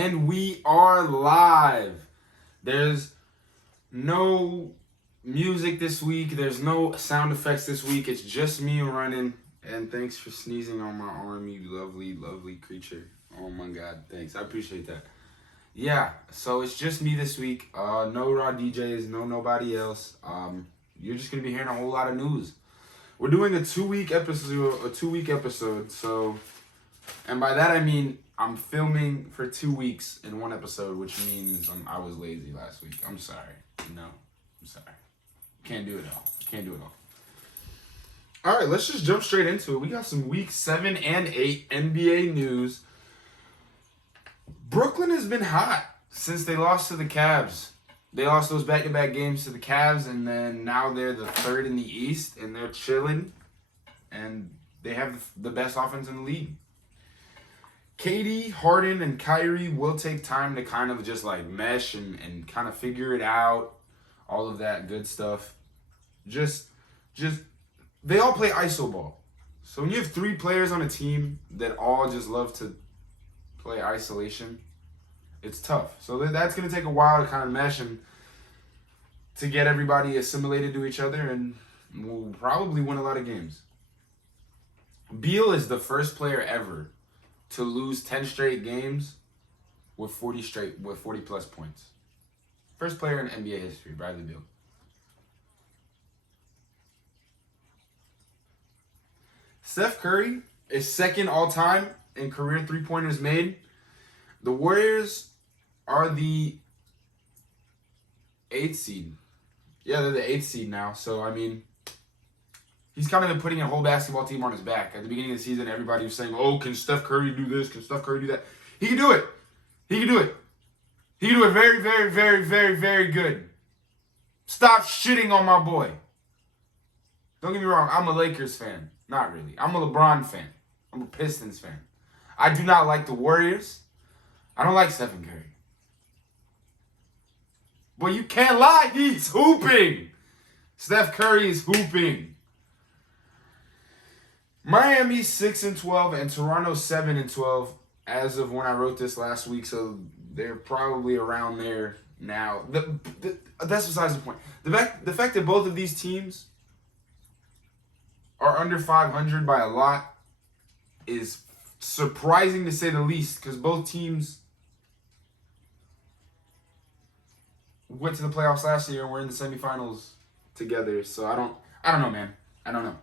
And we are live. There's no music this week. There's no sound effects this week. It's just me running. And thanks for sneezing on my arm, you lovely, lovely creature. Oh my God, thanks. I appreciate that. Yeah, so it's just me this week. No raw DJs, nobody else. You're just gonna be hearing a whole lot of news. We're doing a two-week episode. So, and by that I mean I'm filming for 2 weeks in one episode, which means I was lazy last week. I'm sorry. No, I'm sorry. Can't do it all. All right, let's just jump straight into it. We got some Week 7 and 8 NBA news. Brooklyn has been hot since they lost to the Cavs. They lost those back-to-back games to the Cavs, and then now they're the third in the East, and they're chilling, and they have the best offense in the league. KD, Harden, and Kyrie will take time to kind of just like mesh and kind of figure it out, all of that good stuff. Just they all play iso ball. So when you have 3 players on a team that all just love to play isolation, it's tough. So that's going to take a while to kind of mesh and to get everybody assimilated to each other, and we'll probably win a lot of games. Beal is the first player ever to lose 10 straight games with 40 plus points. First player in NBA history, Bradley Beal. Steph Curry is second all-time in career three-pointers made. The Warriors are the 8th seed. Yeah, they're the 8th seed now. So, I mean, he's kind of been putting a whole basketball team on his back. At the beginning of the season, everybody was saying, oh, can Steph Curry do this? Can Steph Curry do that? He can do it. He can do it. He can do it very, very, very, very, very good. Stop shitting on my boy. Don't get me wrong. I'm a Lakers fan. Not really. I'm a LeBron fan. I'm a Pistons fan. I do not like the Warriors. I don't like Stephen Curry. But you can't lie. He's hooping. Steph Curry is hooping. Miami 6-12 and Toronto 7-12 as of when I wrote this last week. So they're probably around there now. That's besides the point. The fact that both of these teams are under 500 by a lot is surprising to say the least, because both teams went to the playoffs last year and were in the semifinals together. So I don't know, man. I don't know.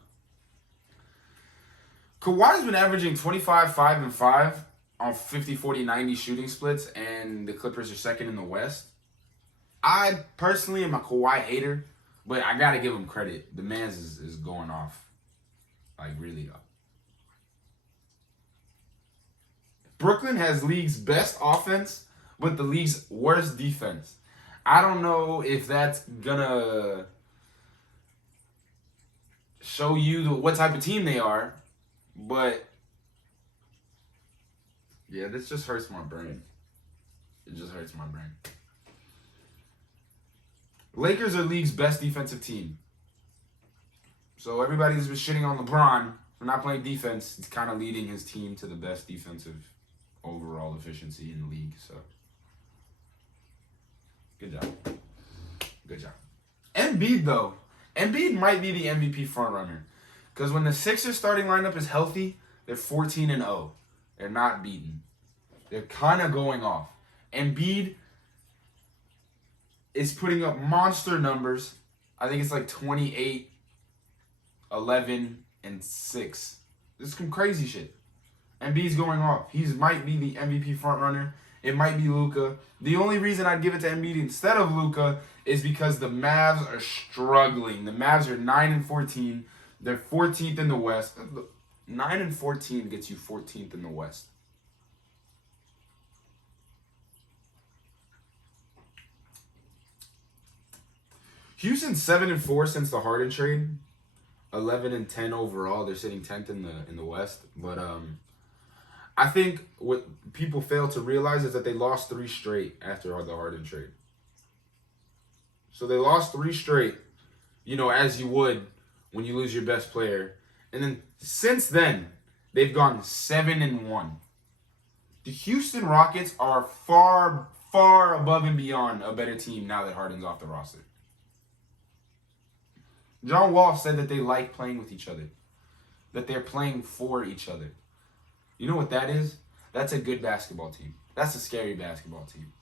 Kawhi's been averaging 25, 5, and 5 on 50, 40, 90 shooting splits, and the Clippers are second in the West. I personally am a Kawhi hater, but I got to give him credit. The man's is going off. Like, really up. Brooklyn has league's best offense, but the league's worst defense. I don't know if that's gonna show you what type of team they are, but yeah, this just hurts my brain. It just hurts my brain. Lakers are league's best defensive team. So everybody's been shitting on LeBron for not playing defense. It's kind of leading his team to the best defensive overall efficiency in the league. So good job. Good job. Embiid, though. Embiid might be the MVP frontrunner. Because when the Sixers starting lineup is healthy, they're 14-0. They're not beaten. They're kind of going off. Embiid is putting up monster numbers. I think it's like 28, 11, and 6. This is some crazy shit. Embiid's going off. He might be the MVP frontrunner. It might be Luka. The only reason I'd give it to Embiid instead of Luka is because the Mavs are struggling. The Mavs are 9-14. They're 14th in the West. 9-14 gets you 14th in the West. Houston's 7-4 since the Harden trade. 11-10 overall. They're sitting 10th in the West. But I think what people fail to realize is that they lost 3 straight after the Harden trade. So they lost 3 straight, as you would when you lose your best player. And then since then, they've gone 7-1. The Houston Rockets are far, far above and beyond a better team now that Harden's off the roster. John Wall said that they like playing with each other, that they're playing for each other. You know what that is? That's a good basketball team. That's a scary basketball team.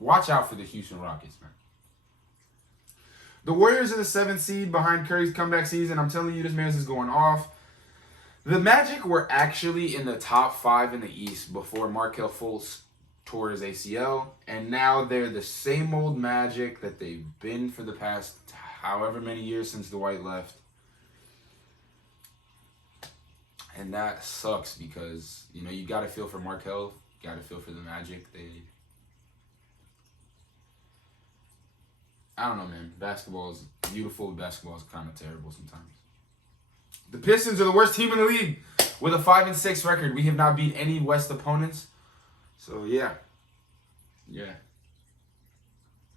Watch out for the Houston Rockets, man. The Warriors are the 7th seed behind Curry's comeback season. I'm telling you, this man's is going off. The Magic were actually in the top 5 in the East before Markelle Fultz tore his ACL. And now they're the same old Magic that they've been for the past however many years since Dwight left. And that sucks because, you know, you got to feel for Markelle. You got to feel for the Magic. I don't know, man. Basketball is beautiful. Basketball is kind of terrible sometimes. The Pistons are the worst team in the league with a 5-6 record. We have not beat any West opponents. So, yeah.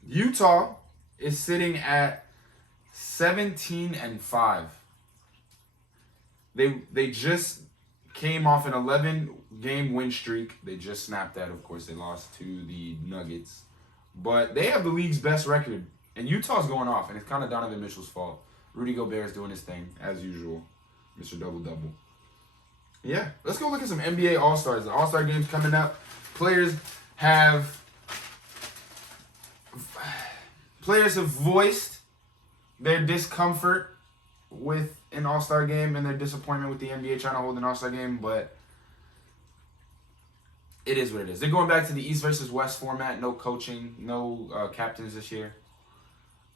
Utah is sitting at 17-5. They just came off an 11-game win streak. They just snapped that. Of course, they lost to the Nuggets. But they have the league's best record. And Utah's going off, and it's kind of Donovan Mitchell's fault. Rudy Gobert's doing his thing, as usual. Mr. Double-Double. Yeah, let's go look at some NBA All-Stars. The All-Star game's coming up. Players have voiced their discomfort with an All-Star game and their disappointment with the NBA trying to hold an All-Star game, but it is what it is. They're going back to the East versus West format. No coaching, no captains this year.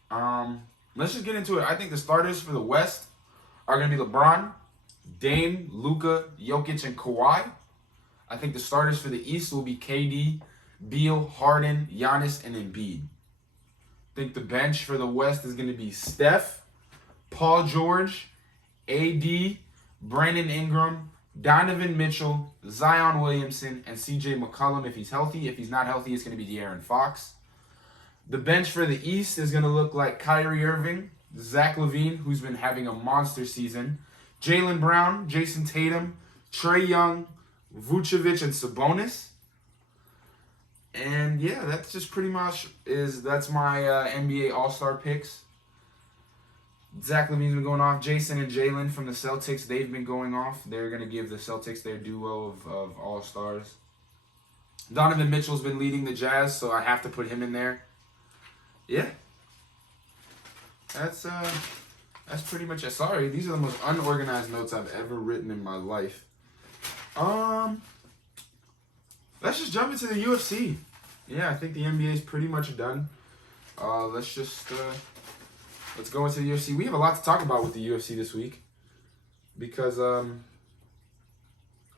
Let's just get into it. I think the starters for the West are going to be LeBron, Dame, Luka, Jokic, and Kawhi. I think the starters for the East will be KD, Beal, Harden, Giannis, and Embiid. I think the bench for the West is going to be Steph, Paul George, AD, Brandon Ingram, Donovan Mitchell, Zion Williamson, and CJ McCollum if he's healthy. If he's not healthy, it's going to be De'Aaron Fox. The bench for the East is going to look like Kyrie Irving, Zach LaVine, who's been having a monster season, Jaylen Brown, Jason Tatum, Trae Young, Vucevic, and Sabonis. And yeah, that's just pretty much that's my NBA All-Star picks. Zach LaVine's been going off. Jason and Jaylen from the Celtics, they've been going off. They're going to give the Celtics their duo of All-Stars. Donovan Mitchell's been leading the Jazz, so I have to put him in there. Yeah. That's pretty much it. Sorry, these are the most unorganized notes I've ever written in my life. Let's just jump into the UFC. Yeah, I think the NBA is pretty much done. Let's go into the UFC. We have a lot to talk about with the UFC this week because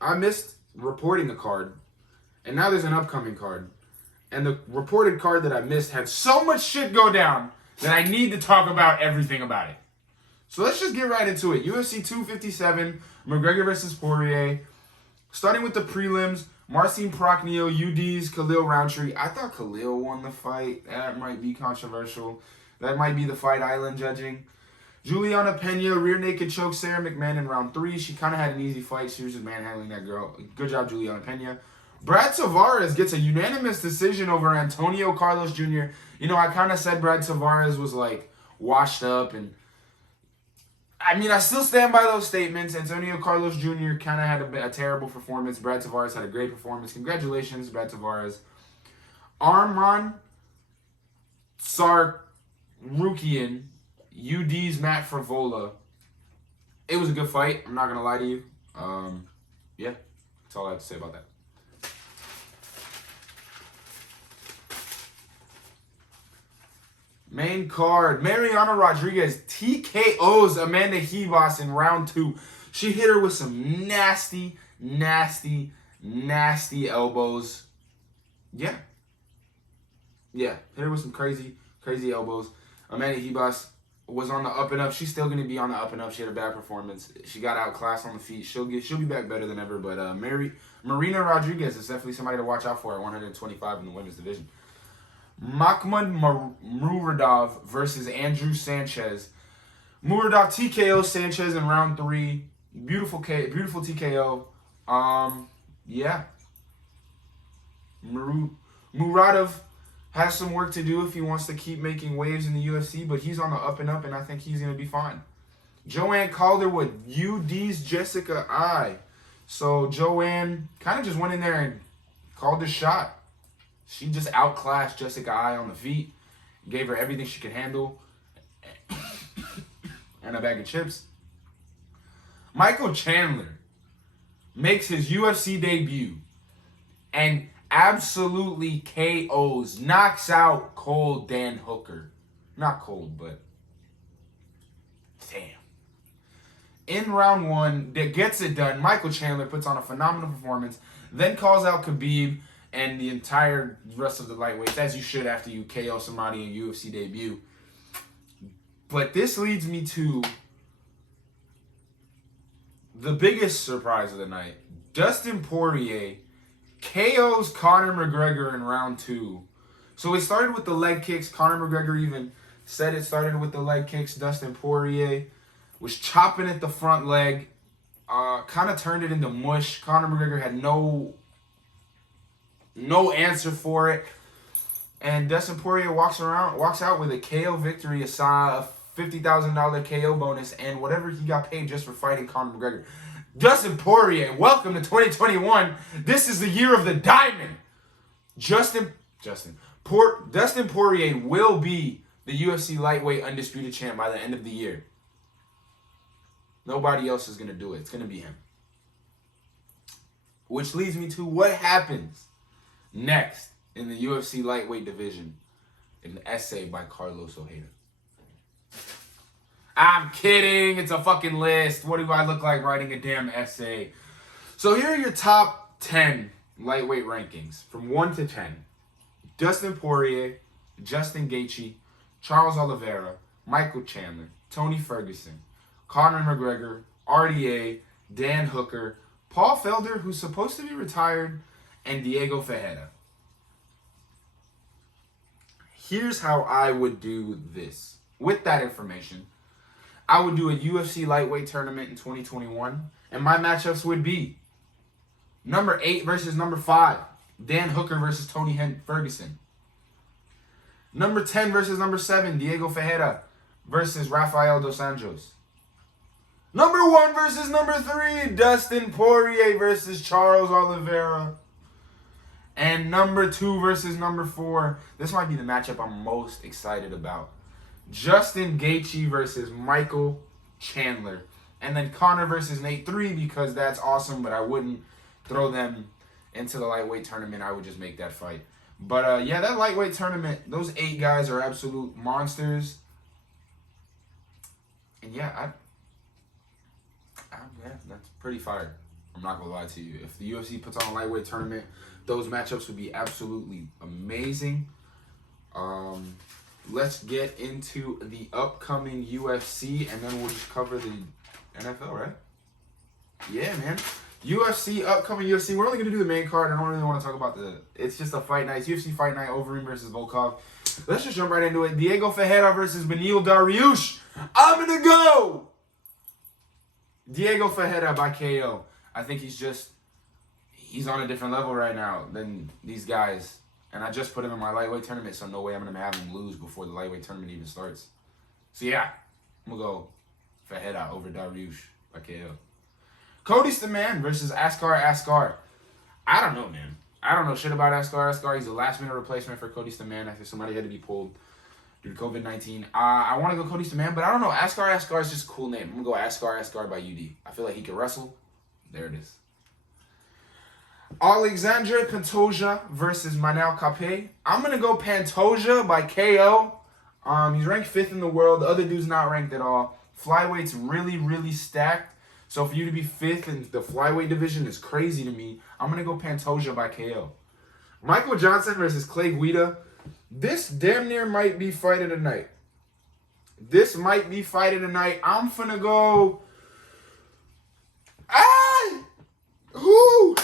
I missed reporting the card, and now there's an upcoming card. And the reported card that I missed had so much shit go down that I need to talk about everything about it. So let's just get right into it. UFC 257, McGregor versus Poirier. Starting with the prelims, Marcin Prachnio, UD's Khalil Roundtree. I thought Khalil won the fight. That might be controversial. That might be the Fight Island judging. Juliana Pena, rear naked choke Sarah McMahon in round 3. She kind of had an easy fight. She was just manhandling that girl. Good job, Juliana Pena. Brad Tavares gets a unanimous decision over Antonio Carlos Jr. You know, I kind of said Brad Tavares was like washed up, and I mean, I still stand by those statements. Antonio Carlos Jr. kind of had a terrible performance. Brad Tavares had a great performance. Congratulations, Brad Tavares. Arman Tsarukyan, UD's Matt Frevola. It was a good fight. I'm not going to lie to you. Yeah, that's all I have to say about that. Main card, Mariana Rodriguez TKOs Amanda Ribas in round 2. She hit her with some nasty elbows. Yeah, hit her with some crazy elbows. Amanda Ribas was on the up and up. She's still going to be on the up and up. She had a bad performance. She got outclassed on the feet. She'll be back better than ever. But Marina Rodriguez is definitely somebody to watch out for at 125 in the women's division. Makhmud Muradov versus Andrew Sanchez. Muradov TKO Sanchez in round 3. Beautiful TKO. Yeah. Muradov has some work to do if he wants to keep making waves in the UFC, but he's on the up and up, and I think he's going to be fine. Joanne Calderwood, UD's Jessica I. So Joanne kind of just went in there and called the shot. She just outclassed Jessica I on the feet, gave her everything she could handle, and a bag of chips. Michael Chandler makes his UFC debut and absolutely KOs, knocks out cold Dan Hooker. Not cold, but damn. In round one, that gets it done. Michael Chandler puts on a phenomenal performance, then calls out Khabib and the entire rest of the lightweights, as you should after you KO somebody in UFC debut. But this leads me to the biggest surprise of the night. Dustin Poirier KOs Conor McGregor in round two. So it started with the leg kicks. Conor McGregor even said it started with the leg kicks. Dustin Poirier was chopping at the front leg. Kind of turned it into mush. Conor McGregor had no answer for it. And Dustin Poirier walks out with a KO victory, a $50,000 KO bonus, and whatever he got paid just for fighting Conor McGregor. Dustin Poirier, welcome to 2021. This is the year of the diamond. Dustin Poirier will be the UFC Lightweight Undisputed Champ by the end of the year. Nobody else is going to do it. It's going to be him. Which leads me to what happens next in the UFC Lightweight division. An essay by Carlos Ojeda. I'm kidding. It's a fucking list. What do I look like writing a damn essay? So here are your top 10 lightweight rankings from 1 to 10. Dustin Poirier, Justin Gaethje, Charles Oliveira, Michael Chandler, Tony Ferguson, Conor McGregor, RDA, Dan Hooker, Paul Felder, who's supposed to be retired, and Diego Ferreira. Here's how I would do this. With that information, I would do a UFC lightweight tournament in 2021, and my matchups would be number 8 versus number 5, Dan Hooker versus Tony Ferguson. Number 10 versus number 7, Diego Ferreira versus Rafael Dos Anjos. Number 1 versus number 3, Dustin Poirier versus Charles Oliveira. And number 2 versus number 4, this might be the matchup I'm most excited about. Justin Gaethje versus Michael Chandler. And then Conor versus Nate 3 because that's awesome, but I wouldn't throw them into the lightweight tournament. I would just make that fight. But yeah, that lightweight tournament, those 8 guys are absolute monsters. And yeah, yeah, that's pretty fire. I'm not going to lie to you. If the UFC puts on a lightweight tournament, those matchups would be absolutely amazing. Let's get into the upcoming UFC, and then we'll just cover the NFL, right? Yeah, man. Upcoming UFC. We're only going to do the main card. I don't really want to talk about it's just a fight night. It's UFC Fightnight Overeem versus Volkov. Let's just jump right into it. Diego Ferreira versus Beneil Dariush. I'm going to go Diego Ferreira by KO. I think he's on a different level right now than these guys. And I just put him in my lightweight tournament, so no way I'm going to have him lose before the lightweight tournament even starts. So yeah, I'm going to go Ferreira over Dariush by KO. Cody Stamann versus Askar. I don't know, man. I don't know shit about Askar. He's a last-minute replacement for Cody Stamann after somebody had to be pulled due to COVID-19. I want to go Cody Stamann, but I don't know. Askar is just a cool name. I'm going to go Askar by UD. I feel like he can wrestle. There it is. Alexandre Pantoja versus Manel Kape. I'm going to go Pantoja by KO. He's ranked 5th in the world. The other dude's not ranked at all. Flyweight's really, really stacked. So for you to be 5th in the flyweight division is crazy to me. I'm going to go Pantoja by KO. Michael Johnson versus Clay Guida. This damn near might be fight of the night. I'm finna go... Who?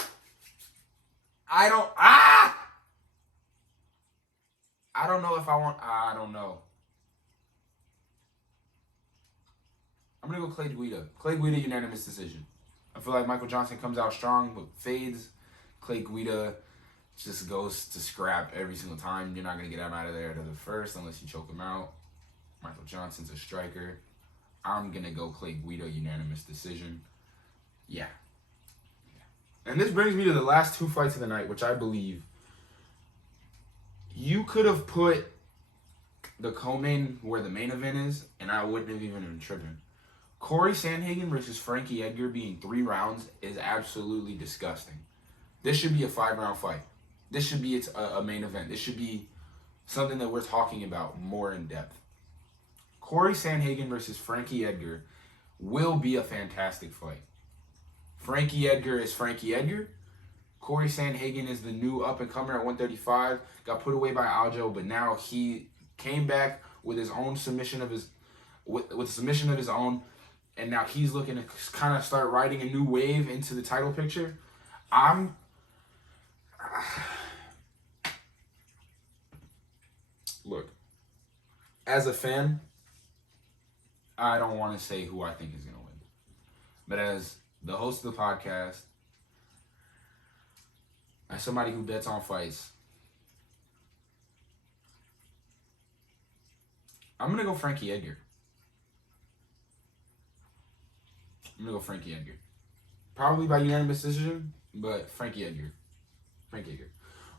I don't know if I want... I don't know. I'm going to go Clay Guida. Clay Guida, unanimous decision. I feel like Michael Johnson comes out strong but fades. Clay Guida just goes to scrap every single time. You're not going to get him out of there to the first unless you choke him out. Michael Johnson's a striker. I'm going to go Clay Guida, unanimous decision. Yeah. And this brings me to the last 2 fights of the night, which I believe you could have put the co-main where the main event is, and I wouldn't have even been tripping. Corey Sandhagen versus Frankie Edgar being 3 rounds is absolutely disgusting. This should be a 5-round fight. This should be a main event. This should be something that we're talking about more in depth. Corey Sandhagen versus Frankie Edgar will be a fantastic fight. Frankie Edgar is Frankie Edgar. Corey Sandhagen is the new up-and-comer at 135. Got put away by Aljo, but now he came back with his own submission of his with submission of his own, and now he's looking to kind of start riding a new wave into the title picture. Look, as a fan, I don't want to say who I think is going to win. But as the host of the podcast, as somebody who bets on fights, I'm going to go Frankie Edgar. Probably by unanimous decision, but Frankie Edgar.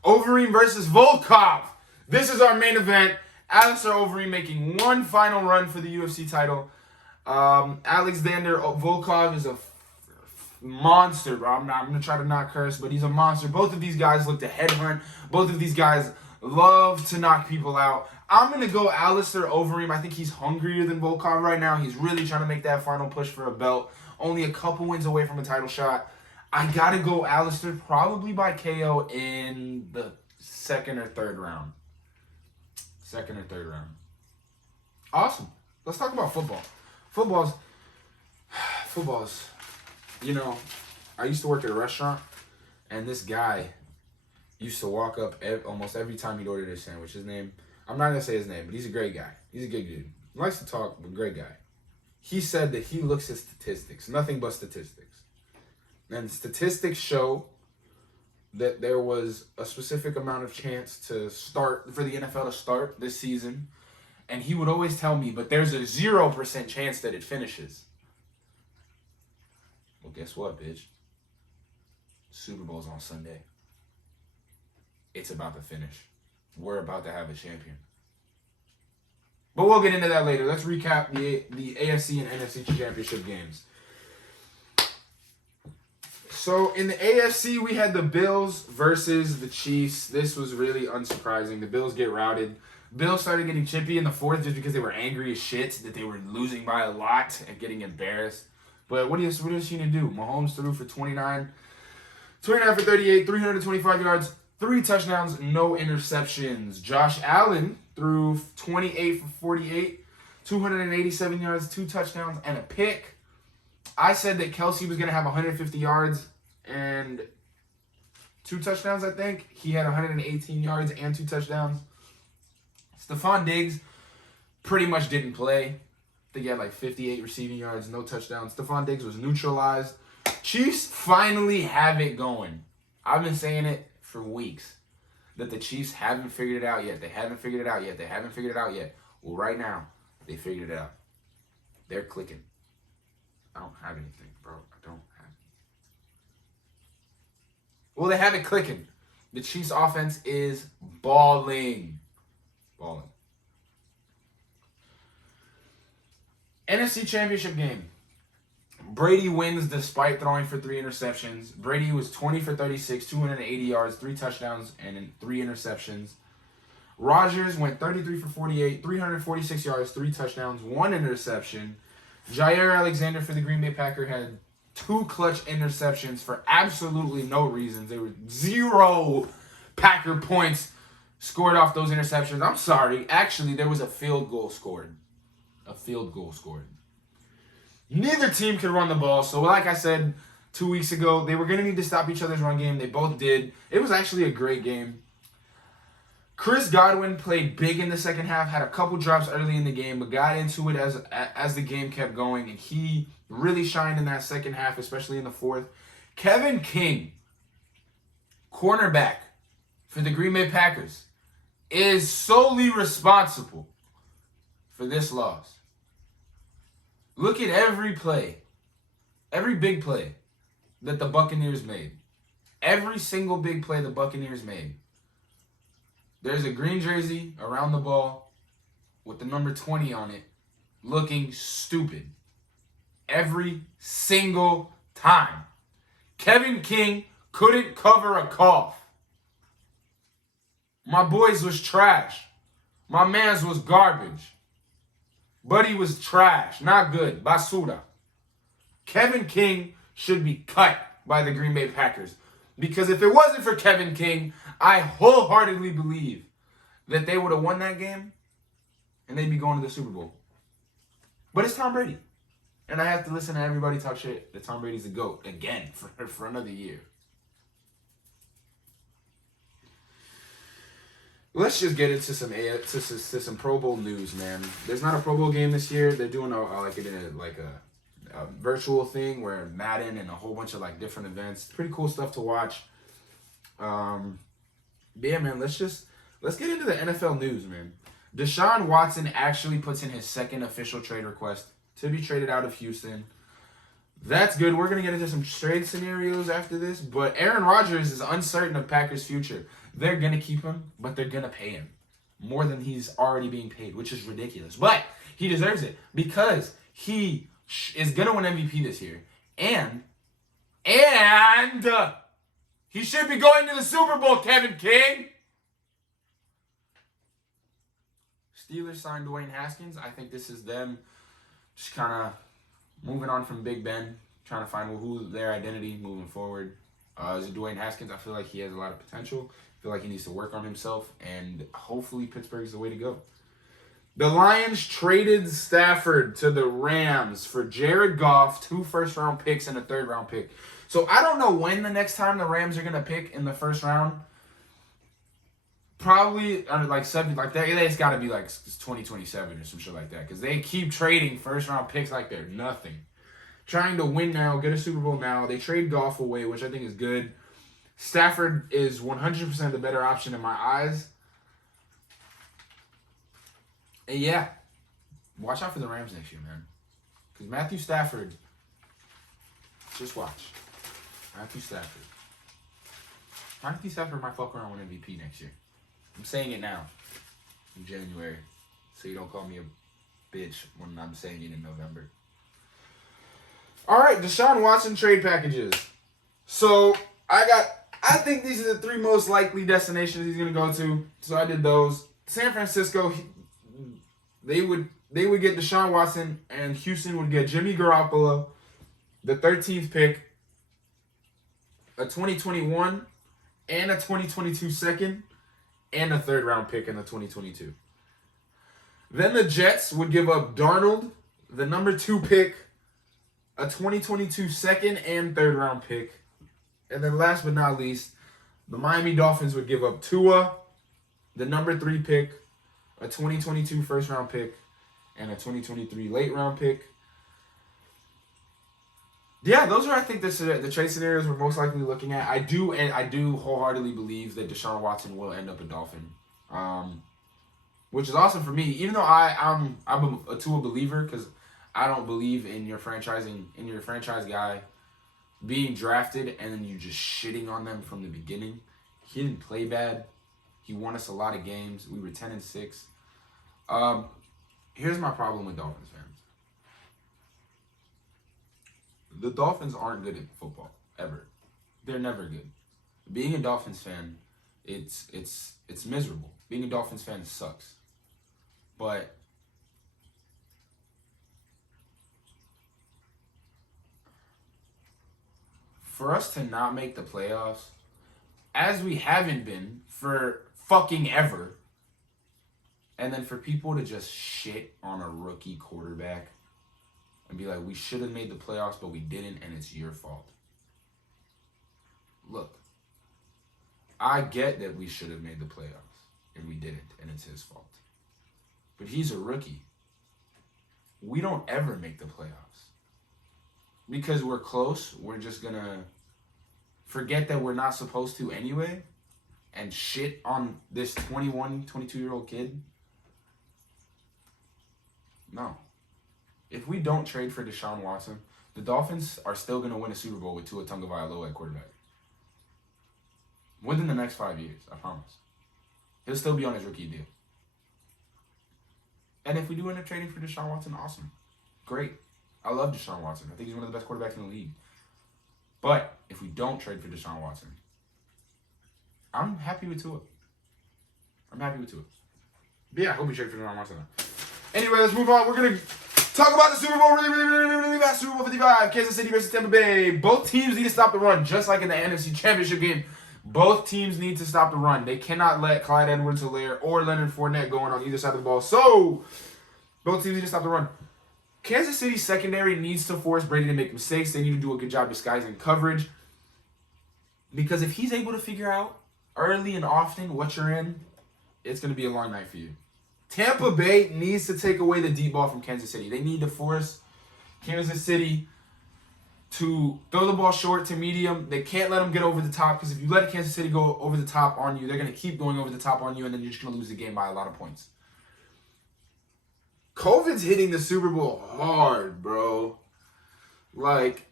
Overeem versus Volkov. This is our main event. Alistair Overeem making one final run for the UFC title. Alexander Volkov is a monster, bro. I'm going to try to not curse, but he's a monster. Both of these guys look to headhunt. Both of these guys love to knock people out. I'm going to go Alistair Overeem. I think he's hungrier than Volkov right now. He's really trying to make that final push for a belt. Only a couple wins away from a title shot. I got to go Alistair probably by KO in the second or third round. Awesome. Let's talk about football. Football's, you know, I used to work at a restaurant, and this guy used to walk up almost every time he'd order a sandwich. His name, I'm not going to say his name, but he's a great guy. He's a good dude. He likes to talk, but great guy. He said that he looks at statistics, nothing but statistics. And statistics show that there was a specific amount of chance to start, for the NFL to start this season. And he would always tell me, but there's a 0% chance that it finishes. Well, guess what, bitch? Super Bowl's on Sunday. It's about to finish. We're about to have a champion. But we'll get into that later. Let's recap the AFC and NFC championship games. So in the AFC, we had the Bills versus the Chiefs. This was really unsurprising. The Bills get routed. Bills started getting chippy in the fourth just because they were angry as shit that they were losing by a lot and getting embarrassed. But what is she going to do? Mahomes threw for 29 for 38, 325 yards, 3 touchdowns, no interceptions. Josh Allen threw 28 for 48, 287 yards, 2 touchdowns, and a pick. I said that Kelsey was going to have 150 yards and 2 touchdowns, I think. He had 118 yards and 2 touchdowns. Stephon Diggs pretty much didn't play. I think he had like 58 receiving yards, no touchdowns. Stephon Diggs was neutralized. Chiefs finally have it going. I've been saying it for weeks that the Chiefs haven't figured it out yet. They haven't figured it out yet. Well, right now, they figured it out. They're clicking. I don't have anything, bro. I don't have it. Well, they have it clicking. The Chiefs' offense is balling. NFC Championship game. Brady wins despite throwing for 3 interceptions. Brady was 20 for 36, 280 yards, 3 touchdowns, and 3 interceptions. Rodgers went 33 for 48, 346 yards, 3 touchdowns, 1 interception. Jair Alexander for the Green Bay Packers had 2 clutch interceptions for absolutely no reasons. There were 0 Packer points scored off those interceptions. I'm sorry. Actually, there was a field goal scored. Neither team could run the ball. So like I said 2 weeks ago, they were going to need to stop each other's run game. They both did. It was actually a great game. Chris Godwin played big in the second half, had a couple drops early in the game, but got into it as the game kept going, and he really shined in that second half, especially in the fourth. Kevin King, cornerback for the Green Bay Packers is solely responsible for this loss. Look at every play, every big play that the Buccaneers made. Every single big play the Buccaneers made. There's a green jersey around the ball with the number 20 on it looking stupid. Every single time. Kevin King couldn't cover a cough. My boys was trash. My mans was garbage. Buddy was trash. Not good. Basura. Kevin King should be cut by the Green Bay Packers. Because if it wasn't for Kevin King, I wholeheartedly believe that they would have won that game and they'd be going to the Super Bowl. But it's Tom Brady. And I have to listen to everybody talk shit that Tom Brady's the GOAT again for another year. Let's just get into some Pro Bowl news, man. There's not a Pro Bowl game this year. They're doing a virtual thing where Madden and a whole bunch of like different events. Pretty cool stuff to watch. Yeah, man. Let's get into the NFL news, man. Deshaun Watson actually puts in his second official trade request to be traded out of Houston. That's good. We're going to get into some trade scenarios after this. But Aaron Rodgers is uncertain of Packers' future. They're going to keep him, but they're going to pay him more than he's already being paid, which is ridiculous. But he deserves it because he is going to win MVP this year. And he should be going to the Super Bowl, Kevin King. Steelers signed Dwayne Haskins. I think this is them just kind of moving on from Big Ben, trying to find who their identity moving forward. Is it Dwayne Haskins? I feel like he has a lot of potential. I feel like he needs to work on himself, and hopefully Pittsburgh is the way to go. The Lions traded Stafford to the Rams for Jared Goff, 2 first-round picks, and a third-round pick. So I don't know when the next time the Rams are going to pick in the first round. Probably under like that. It's got to be like 2027 or some shit like that, because they keep trading first-round picks like they're nothing. Trying to win now, get a Super Bowl now. They trade Goff away, which I think is good. Stafford is 100% the better option in my eyes. And yeah, watch out for the Rams next year, man. Because Matthew Stafford, just watch. Matthew Stafford might fuck around with MVP next year. I'm saying it now, in January, so you don't call me a bitch when I'm saying it in November. All right, Deshaun Watson trade packages. So I think these are the 3 most likely destinations he's gonna go to. So I did those. San Francisco, they would get Deshaun Watson, and Houston would get Jimmy Garoppolo, the 13th pick, a 2021, and a 2022 second, and a third-round pick in the 2022. Then the Jets would give up Darnold, the number 2 pick, a 2022 second and third-round pick. And then last but not least, the Miami Dolphins would give up Tua, the number 3 pick, a 2022 first-round pick, and a 2023 late-round pick. Yeah, those are, I think, the trade scenarios we're most likely looking at. I do wholeheartedly believe that Deshaun Watson will end up a Dolphin, which is awesome for me. Even though I'm a Tua believer, because I don't believe in your franchise guy being drafted and then you just shitting on them from the beginning. He didn't play bad. He won us a lot of games. We were 10-6. Here's my problem with Dolphins fans. The Dolphins aren't good at football, ever. They're never good. Being a Dolphins fan, it's miserable. Being a Dolphins fan sucks. But for us to not make the playoffs, as we haven't been for fucking ever, and then for people to just shit on a rookie quarterback and be like, we should have made the playoffs, but we didn't, and it's your fault. Look, I get that we should have made the playoffs, and we didn't, and it's his fault. But he's a rookie. We don't ever make the playoffs. Because we're close, we're just going to forget that we're not supposed to anyway, and shit on this 21, 22-year-old kid? No. If we don't trade for Deshaun Watson, the Dolphins are still going to win a Super Bowl with Tua Tagovailoa at quarterback. Within the next 5 years, I promise. He'll still be on his rookie deal. And if we do end up trading for Deshaun Watson, awesome. Great. I love Deshaun Watson. I think he's one of the best quarterbacks in the league. But if we don't trade for Deshaun Watson, I'm happy with Tua. I'm happy with Tua. But yeah, I hope we trade for Deshaun Watson. Anyway, let's move on. We're going to talk about the Super Bowl really fast. Super Bowl 55, Kansas City versus Tampa Bay. Both teams need to stop the run, just like in the NFC Championship game. Both teams need to stop the run. They cannot let Clyde Edwards-Helaire or Leonard Fournette going on either side of the ball. So, both teams need to stop the run. Kansas City's secondary needs to force Brady to make mistakes. They need to do a good job disguising coverage. Because if he's able to figure out early and often what you're in, it's going to be a long night for you. Tampa Bay needs to take away the deep ball from Kansas City. They need to force Kansas City to throw the ball short to medium. They can't let them get over the top, because if you let Kansas City go over the top on you, they're going to keep going over the top on you, and then you're just going to lose the game by a lot of points. COVID's hitting the Super Bowl hard, bro. Like,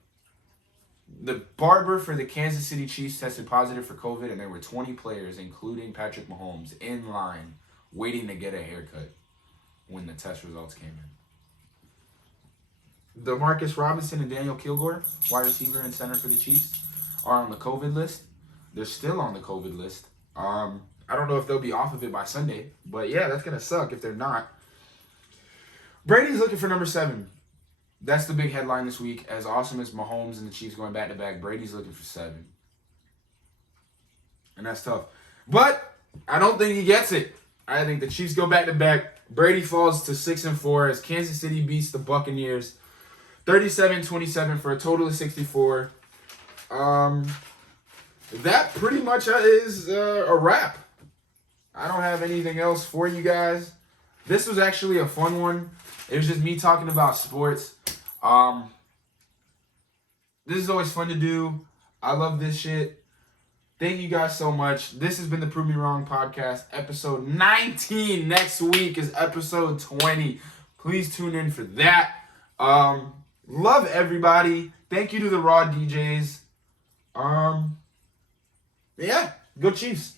the barber for the Kansas City Chiefs tested positive for COVID, and there were 20 players, including Patrick Mahomes, in line waiting to get a haircut when the test results came in. Demarcus Robinson and Daniel Kilgore, wide receiver and center for the Chiefs, are on the COVID list. They're still on the COVID list. I don't know if they'll be off of it by Sunday, but yeah, that's going to suck if they're not. Brady's looking for number 7. That's the big headline this week. As awesome as Mahomes and the Chiefs going back-to-back, Brady's looking for 7. And that's tough. But I don't think he gets it. I think the Chiefs go back-to-back. Brady falls to 6-4 as Kansas City beats the Buccaneers 37-27 for a total of 64. That pretty much is a wrap. I don't have anything else for you guys. This was actually a fun one. It was just me talking about sports. This is always fun to do. I love this shit. Thank you guys so much. This has been the Prove Me Wrong podcast, episode 19. Next week is episode 20. Please tune in for that. Love everybody. Thank you to the Raw DJs. Yeah, go Chiefs.